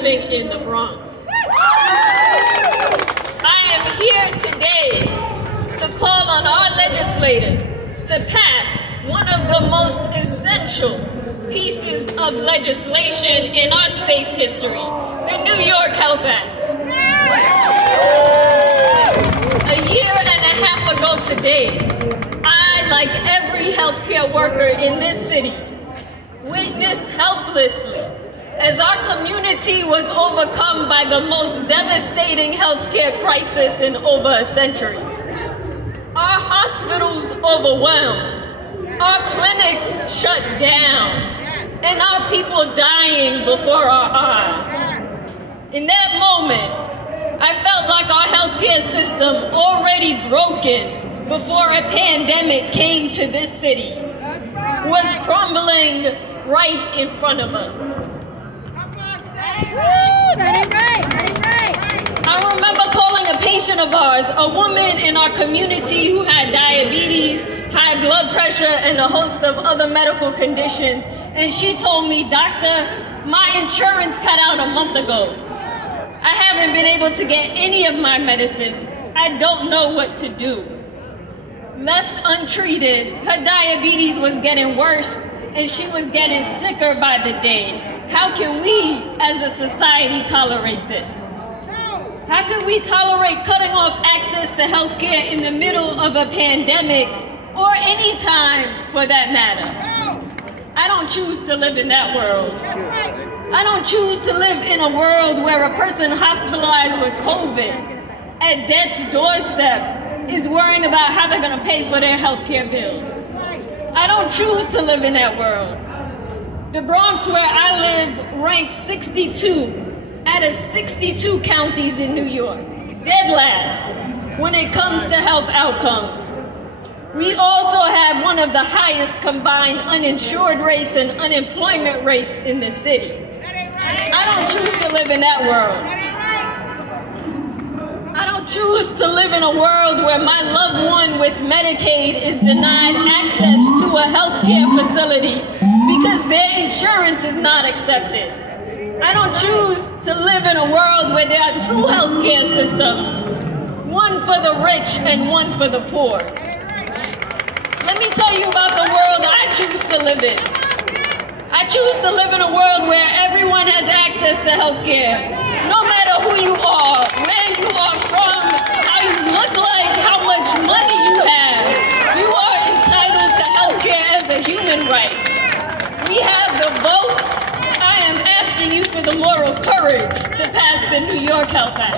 living in the Bronx. I am here today to call on our legislators to pass one of the most essential pieces of legislation in our state's history, the New York Health Act. A year and a half ago today, I, like every healthcare worker in this city, witnessed helplessly as our community was overcome by the most devastating healthcare crisis in over a century. Our hospitals overwhelmed, our clinics shut down, and our people dying before our eyes. In that moment, I felt like our healthcare system, already broken before a pandemic came to this city, was crumbling right in front of us. I remember calling a patient of ours, a woman in our community who had diabetes, high blood pressure, and a host of other medical conditions, and she told me, "Doctor, my insurance cut out a month ago. I haven't been able to get any of my medicines. I don't know what to do." Left untreated, her diabetes was getting worse, and she was getting sicker by the day. How can we, as a society, tolerate this? How can we tolerate cutting off access to healthcare in the middle of a pandemic, or any time for that matter? I don't choose to live in that world. I don't choose to live in a world where a person hospitalized with COVID at death's doorstep is worrying about how they're going to pay for their healthcare bills. I don't choose to live in that world. The Bronx, where I live, ranks 62 out of 62 counties in New York, dead last when it comes to health outcomes. We also have one of the highest combined uninsured rates and unemployment rates in the city. I don't choose to live in that world. I don't choose to live in a world where my loved one with Medicaid is denied access to a healthcare facility because their insurance is not accepted. I don't choose to live in a world where there are two healthcare systems, one for the rich and one for the poor. Let me tell you about the world I choose to live in. I choose to live in a world where everyone has access to healthcare, no matter who you are, where you are from, how you look like, how much money you have. You are entitled to healthcare as a human right. We have the votes. I am asking you for the moral courage to pass the New York Health Act.